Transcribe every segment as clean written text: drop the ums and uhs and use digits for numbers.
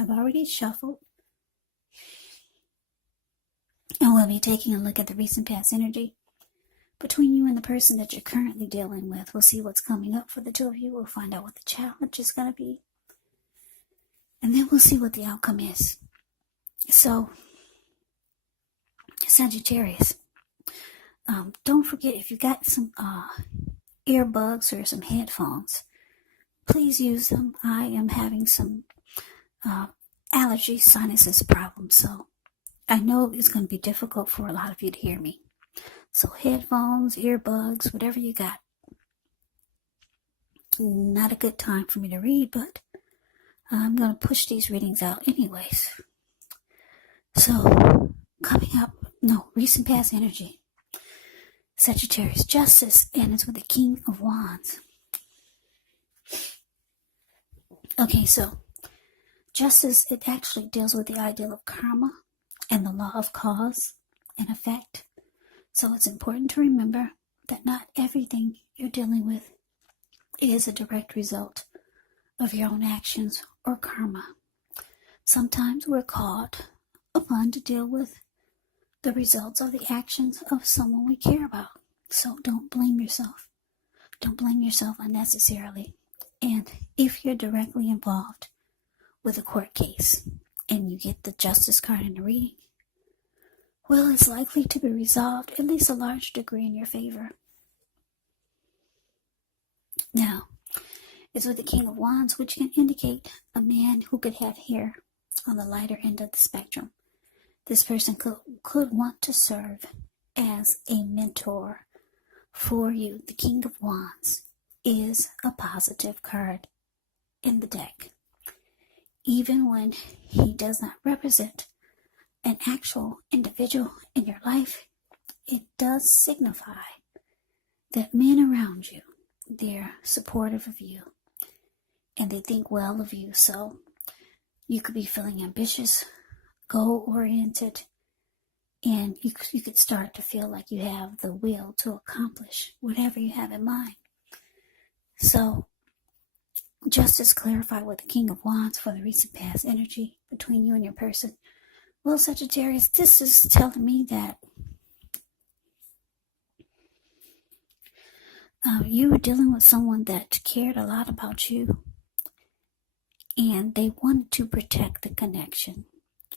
I've already shuffled. And we'll be taking a look at the recent past energy between you and the person that you're currently dealing with. We'll see what's coming up for the two of you. We'll find out what the challenge is going to be. And then we'll see what the outcome is. So, Sagittarius, don't forget, if you got some earbuds or some headphones, please use them. I am having some allergy sinuses problems, so I know it's going to be difficult for a lot of you to hear me. So headphones, earbuds, whatever you got. Not a good time for me to read, but I'm going to push these readings out anyways. So, coming up, recent past energy. Sagittarius, justice, and it's with the King of Wands. Okay, so justice, it actually deals with the ideal of karma and the law of cause and effect. So it's important to remember that not everything you're dealing with is a direct result of your own actions or karma. Sometimes we're called upon to deal with the results of the actions of someone we care about. So don't blame yourself. Don't blame yourself unnecessarily. And if you're directly involved with a court case and you get the justice card in the reading, well, it's likely to be resolved at least a large degree in your favor. Now, it's with the King of Wands, which can indicate a man who could have hair on the lighter end of the spectrum. This person could want to serve as a mentor for you. The King of Wands is a positive card in the deck. Even when he does not represent an actual individual in your life, it does signify that men around you, they're supportive of you and they think well of you. So you could be feeling ambitious, goal-oriented, and you could start to feel like you have the will to accomplish whatever you have in mind. So, justice clarified with the King of Wands for the recent past energy between you and your person. Well, Sagittarius, this is telling me that you were dealing with someone that cared a lot about you, and they wanted to protect the connection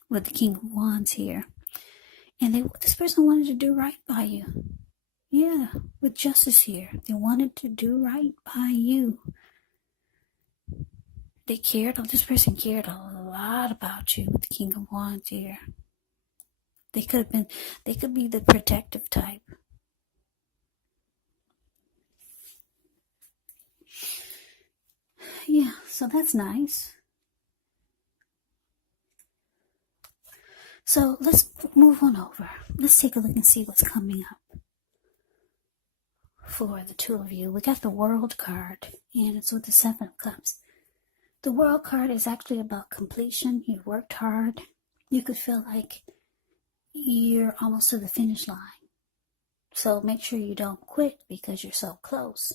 with the King of Wands here. And this person wanted to do right by you. Yeah, with justice here. They wanted to do right by you. This person cared a lot about you with the King of Wands here. They could be the protective type. Yeah, so that's nice. So let's move on over. Let's take a look and see what's coming up for the two of you. We got the World card, and it's with the Seven of Cups. The World card is actually about completion. You worked hard. You could feel like you're almost to the finish line. So make sure you don't quit because you're so close.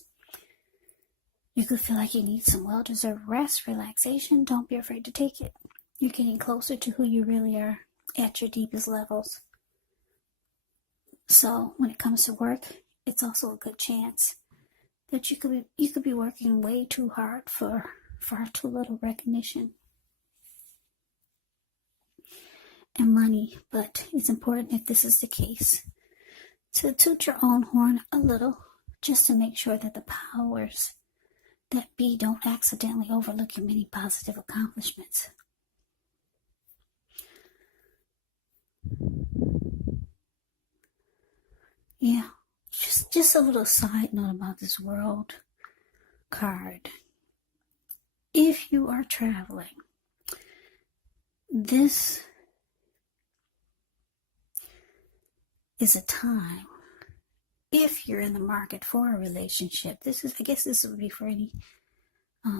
You could feel like you need some well-deserved rest, relaxation. Don't be afraid to take it. You're getting closer to who you really are at your deepest levels. So when it comes to work, it's also a good chance that you could be working way too hard for far too little recognition and money. But it's important, if this is the case, to toot your own horn a little, just to make sure that the powers that be don't accidentally overlook your many positive accomplishments. Yeah, just a little side note about this World card. If you are traveling, this is a time, if you're in the market for a relationship, I guess this would be for any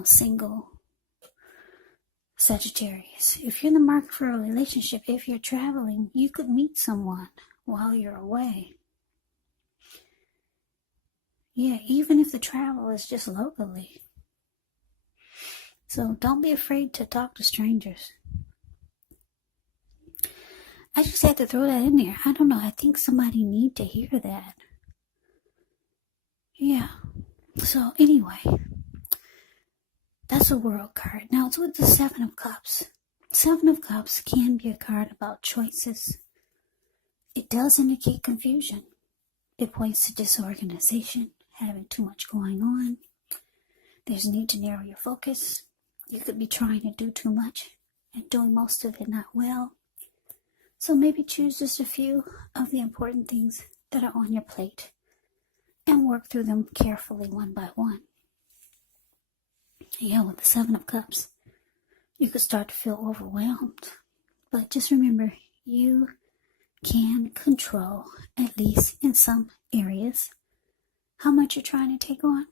single Sagittarius. If you're in the market for a relationship, if you're traveling, you could meet someone while you're away. Yeah, even if the travel is just locally. So don't be afraid to talk to strangers. I just had to throw that in there. I don't know. I think somebody need to hear that. Yeah. So anyway, that's a World card. Now it's with the Seven of Cups. Seven of Cups can be a card about choices. It does indicate confusion. It points to disorganization, having too much going on. There's a need to narrow your focus. You could be trying to do too much and doing most of it not well. So maybe choose just a few of the important things that are on your plate and work through them carefully one by one. Yeah, with the Seven of Cups, you could start to feel overwhelmed. But just remember, you can control, at least in some areas, how much you're trying to take on.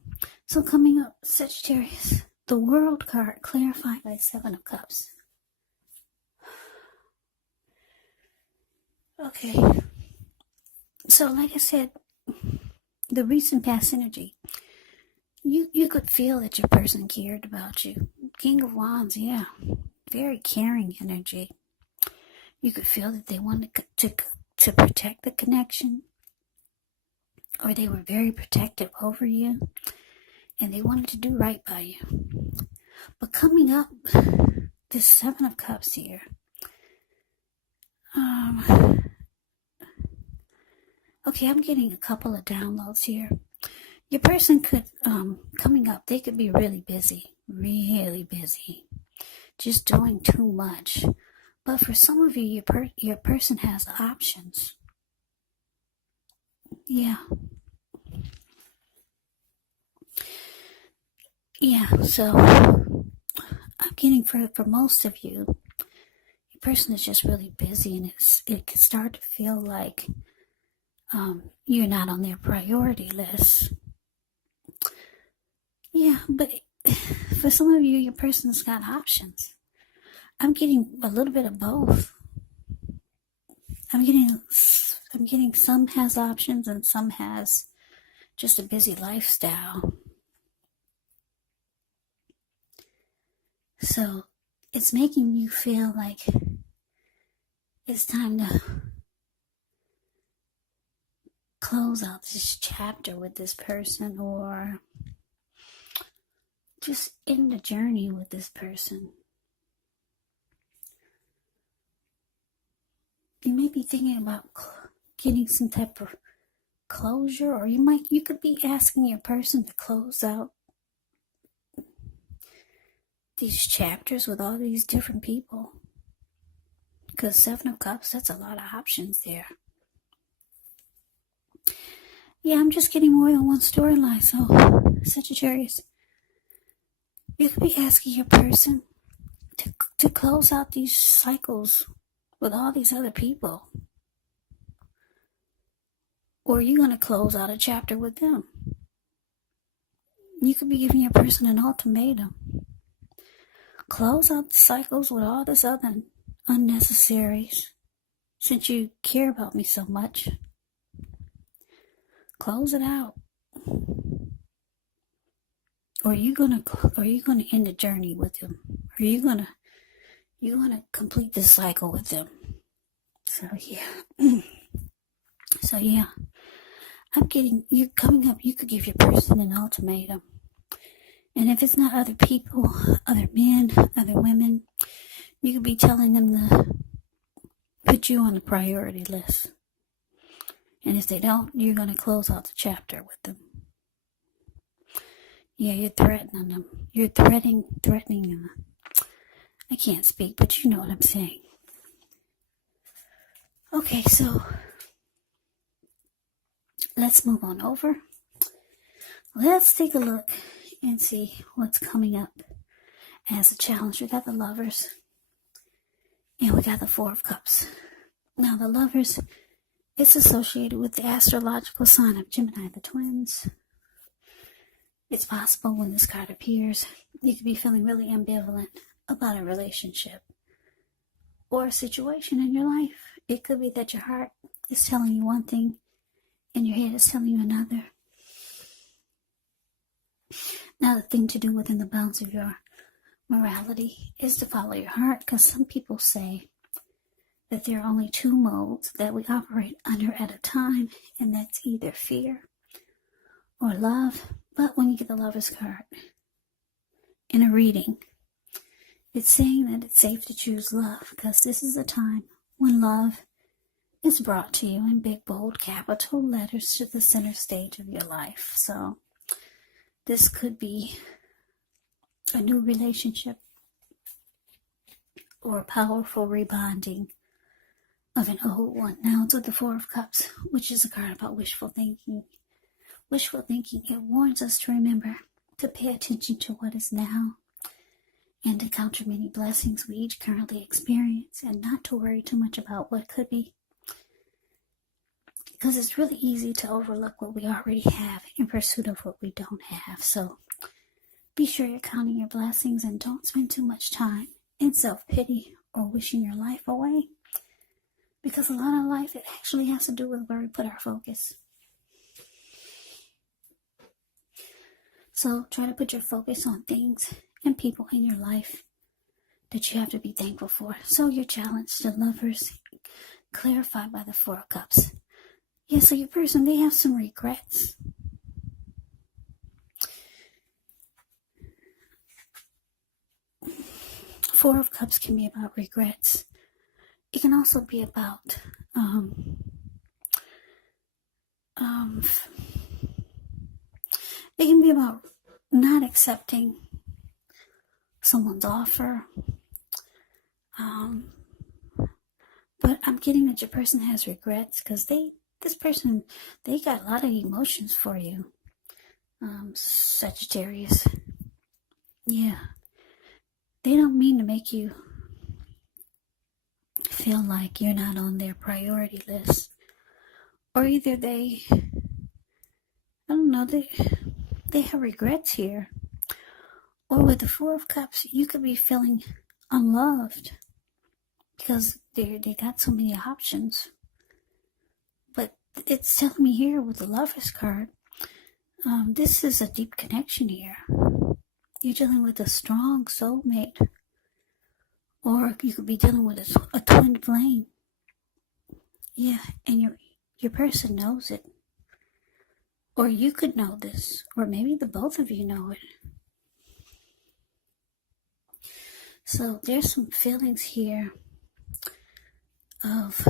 So coming up, Sagittarius, the World card clarified by Seven of Cups. Okay, so like I said, the recent past energy, you could feel that your person cared about you. King of Wands, yeah, very caring energy. You could feel that they wanted to protect the connection, or they were very protective over you, and they wanted to do right by you. But coming up, this Seven of Cups here, okay, I'm getting a couple of downloads here. Your person could, coming up, they could be really busy, just doing too much. But for some of you, your person has options. Yeah. Yeah, so I'm getting for most of you, your person is just really busy, and it can start to feel like you're not on their priority list. Yeah, but for some of you, your person's got options. I'm getting a little bit of both. I'm getting some has options and some has just a busy lifestyle. So it's making you feel like it's time to close out this chapter with this person, or just end the journey with this person. You may be thinking about getting some type of closure, or you could be asking your person to close out these chapters with all these different people. Because Seven of Cups, that's a lot of options there. Yeah, I'm just getting more than one storyline. So, Sagittarius, you could be asking your person to close out these cycles with all these other people. Or you're going to close out a chapter with them. You could be giving your person an ultimatum. Close out the cycles with all this other unnecessaries. Since you care about me so much, close it out. Or are you gonna end the journey with them? Or are you gonna complete this cycle with them? So yeah. I'm getting you coming up. You could give your person an ultimatum, and if it's not other people, other men, other women, you could be telling them to put you on the priority list. And if they don't, you're gonna close out the chapter with them. Yeah, you're threatening them. You're threatening them. I can't speak, but you know what I'm saying. Okay, so let's move on over. Let's take a look and see what's coming up as a challenge. We got the Lovers, and we got the Four of Cups. Now, the Lovers, it's associated with the astrological sign of Gemini, the twins. It's possible when this card appears, you could be feeling really ambivalent about a relationship or a situation in your life. It could be that your heart is telling you one thing and your head is telling you another. Now, the thing to do within the bounds of your morality is to follow your heart, because some people say that there are only two modes that we operate under at a time, and that's either fear or love. But when you get the Lover's card in a reading, it's saying that it's safe to choose love, because this is a time when love is brought to you in big, bold, capital letters to the center stage of your life. So this could be a new relationship or a powerful rebonding of an old one. Now it's with the Four of Cups, which is a card about wishful thinking. Wishful thinking, it warns us to remember to pay attention to what is now and to count your many blessings we each currently experience, and not to worry too much about what could be, because it's really easy to overlook what we already have in pursuit of what we don't have. So be sure you're counting your blessings and don't spend too much time in self-pity or wishing your life away, because a lot of life, it actually has to do with where we put our focus. So try to put your focus on things and people in your life that you have to be thankful for. So your challenge to lovers, clarified by the Four of Cups. Yeah, so your person, they have some regrets. Four of Cups can be about regrets. It can also be about it can be about not accepting someone's offer. But I'm getting that your person has regrets, because this person, they got a lot of emotions for you. Sagittarius. Yeah. They don't mean to make you feel like you're not on their priority list. Or either they have regrets here. Or with the Four of Cups, you could be feeling unloved because they got so many options. But it's telling me here with the Lover's card, this is a deep connection here. You're dealing with a strong soulmate, or you could be dealing with a twin flame. Yeah, and your person knows it. Or you could know this, or maybe the both of you know it. So there's some feelings here of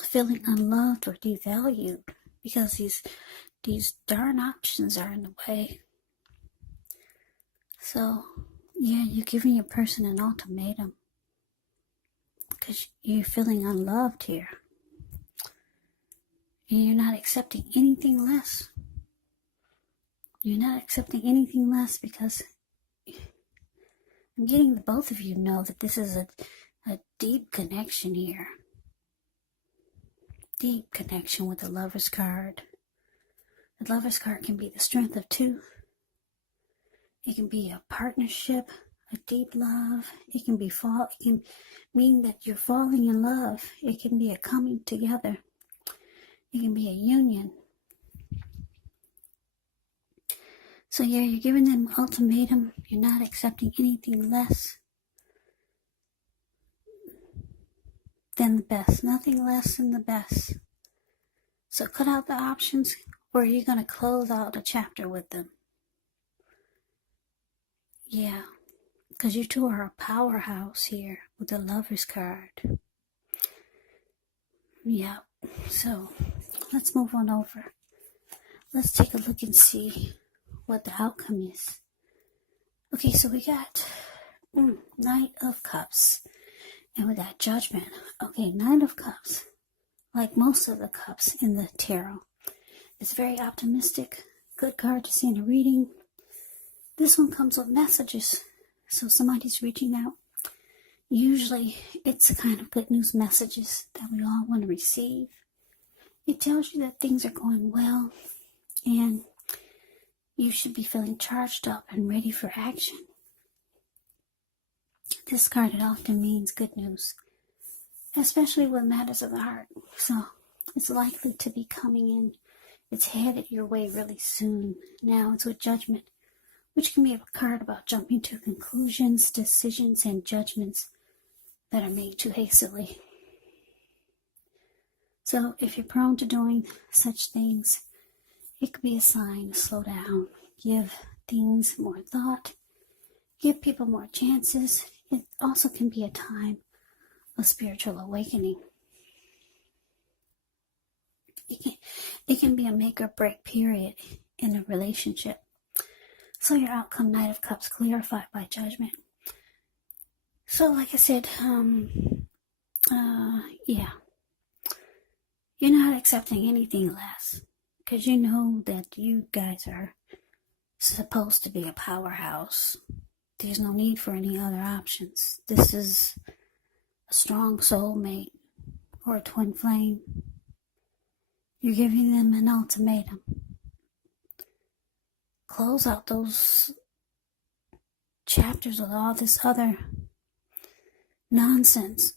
feeling unloved or devalued, because these darn options are in the way. So yeah, you're giving your person an ultimatum because you're feeling unloved here. And you're not accepting anything less. You're not accepting anything less, because I'm getting the both of you know that this is a deep connection here. Deep connection with the Lover's card. The Lover's card can be the strength of two. It can be a partnership, a deep love. It can mean that you're falling in love. It can be a coming together. It can be a union. So yeah, you're giving them an ultimatum. You're not accepting anything less than the best. Nothing less than the best. So cut out the options, or you're going to close out a chapter with them. Yeah, because you two are a powerhouse here with the Lover's card. Yeah, so let's move on over. Let's take a look and see what the outcome is. Okay, so we got Knight of Cups, and we got Judgment. Okay, Knight of Cups, like most of the cups in the tarot, it's very optimistic. Good card to see in a reading. This one comes with messages, so somebody's reaching out. Usually, it's the kind of good news messages that we all want to receive. It tells you that things are going well, and you should be feeling charged up and ready for action. This card, it often means good news, especially with matters of the heart. So it's likely to be coming in. It's headed your way really soon. Now it's with Judgment, which can be a card about jumping to conclusions, decisions, and judgments that are made too hastily. So if you're prone to doing such things, it could be a sign to slow down, give things more thought, give people more chances. It also can be a time of spiritual awakening. It can be a make or break period in a relationship. So your outcome, Knight of Cups, clarified by judgment. So like I said, yeah. You're not accepting anything less, because you know that you guys are supposed to be a powerhouse. There's no need for any other options. This is a strong soulmate or a twin flame. You're giving them an ultimatum. Close out those chapters with all this other nonsense,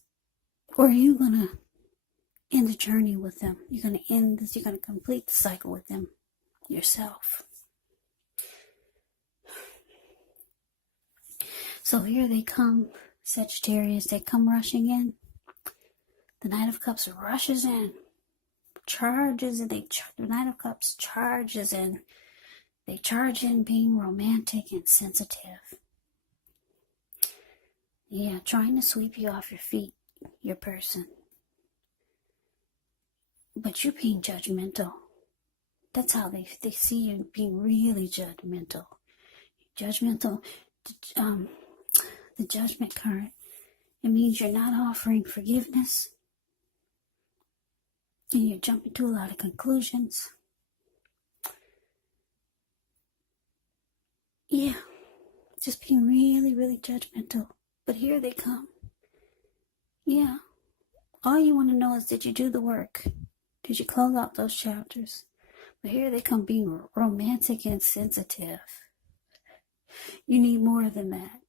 or are you going to end the journey with them? You're going to end this, you're going to complete the cycle with them yourself. So here they come, Sagittarius. They come rushing in. The Knight of Cups rushes in, charges in. The Knight of Cups charges in. They charge in being romantic and sensitive. Yeah, trying to sweep you off your feet, your person. But you're being judgmental. That's how they see you, being really judgmental. Judgmental, the judgment card. It means you're not offering forgiveness. And you're jumping to a lot of conclusions. Yeah, just being really, really judgmental. But here they come. Yeah. All you want to know is, did you do the work? Did you close out those chapters? But here they come, being romantic and sensitive. You need more than that.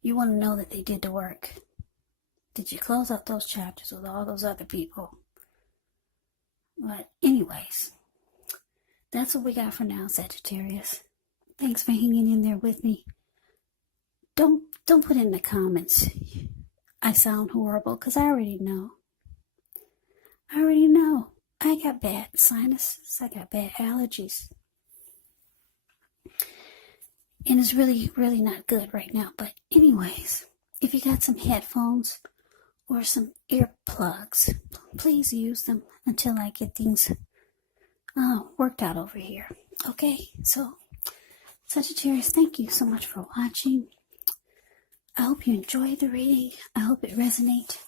You want to know that they did the work. Did you close out those chapters with all those other people? But anyways, that's what we got for now, Sagittarius. Thanks for hanging in there with me. Don't put in the comments, I sound horrible, because I already know. I got bad sinuses. I got bad allergies. And it's really, really not good right now. But anyways, if you got some headphones or some earplugs, please use them until I get things worked out over here. Okay, so Sagittarius, thank you so much for watching. I hope you enjoyed the reading. I hope it resonates.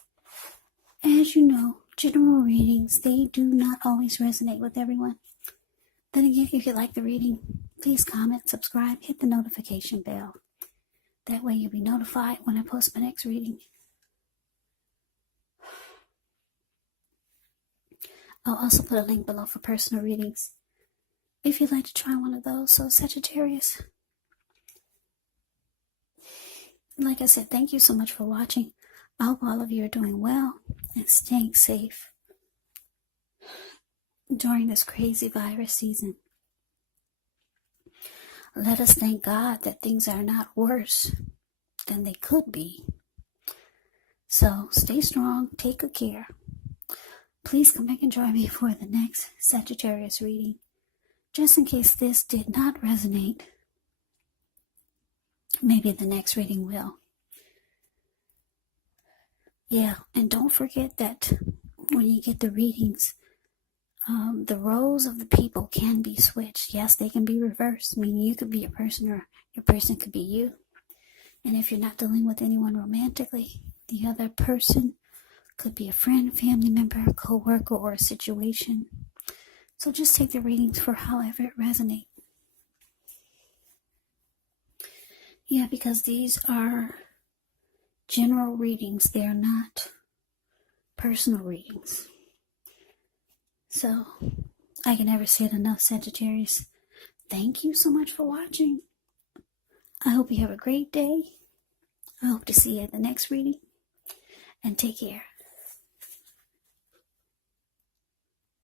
As you know, general readings, they do not always resonate with everyone. Then again, if you like the reading, please comment, subscribe, hit the notification bell. That way you'll be notified when I post my next reading. I'll also put a link below for personal readings if you'd like to try one of those. So Sagittarius, like I said, thank you so much for watching. I hope all of you are doing well and staying safe during this crazy virus season. Let us thank God that things are not worse than they could be. So stay strong, take good care. Please come back and join me for the next Sagittarius reading. Just in case this did not resonate, maybe the next reading will. Yeah, and don't forget that when you get the readings, the roles of the people can be switched. Yes, they can be reversed, meaning you could be a person or your person could be you. And if you're not dealing with anyone romantically, the other person could be a friend, family member, a co-worker, or a situation. So just take the readings for however it resonates. Yeah, because these are general readings. They are not personal readings. So, I can never say it enough, Sagittarius. Thank you so much for watching. I hope you have a great day. I hope to see you at the next reading. And take care.